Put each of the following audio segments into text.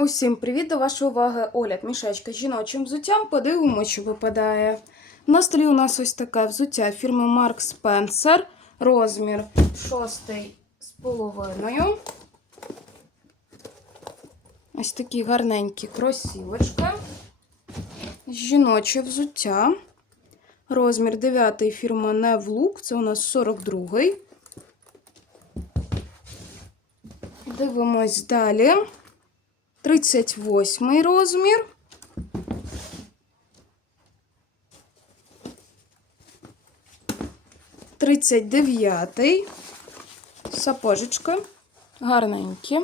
Усім привіт до вашої уваги огляд мішечка з жіночим взуттям. Подивимося, що випадає. На столі у нас ось таке взуття фірми Mark Spencer. Розмір 6 з половиною. Ось такі гарненькі кросівочки. Жіноче взуття. Розмір 9 фірма Невлук. Це у нас 42-й. Дивимось далі. 38 розмір. Тридцять дев'ятий. Сапожечка. Гарненькі.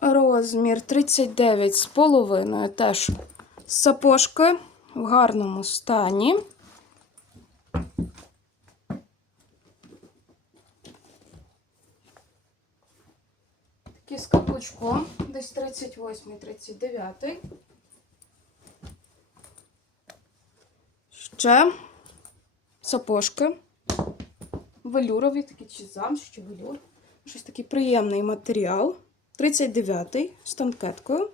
Розмір 39 з половиною. Теж сапожки в гарному стані. З каблучком, десь 38-39. Ще сапожки. Велюрові, такі чи замш, чи велюр. Щось такий приємний матеріал. 39-й з танкеткою.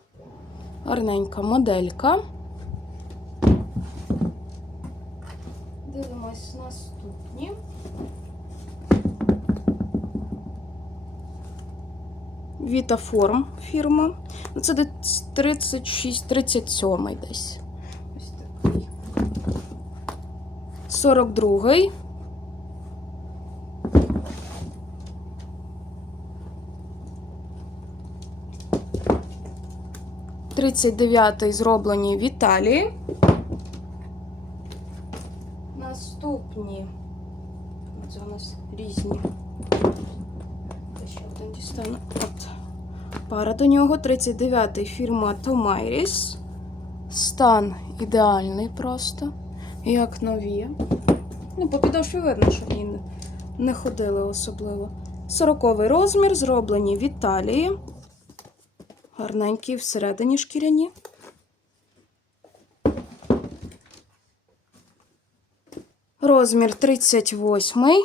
Гарненька моделька. Дивимось наступні. Вітаформ фірма. Ну, Це десь 36-37 десь. Ось такий. 42-й. Тридцять дев'ятий зроблені в Італії. Наступні. Це у нас різні. Ще один дістану. Пара до нього. 39-й фірма Томайріс. Стан ідеальний просто. Як нові. Ну, по підошві видно, що в ній не- ходили особливо. 40-й розмір, зроблені в Італії. Гарненькі всередині шкіряні. Розмір 38.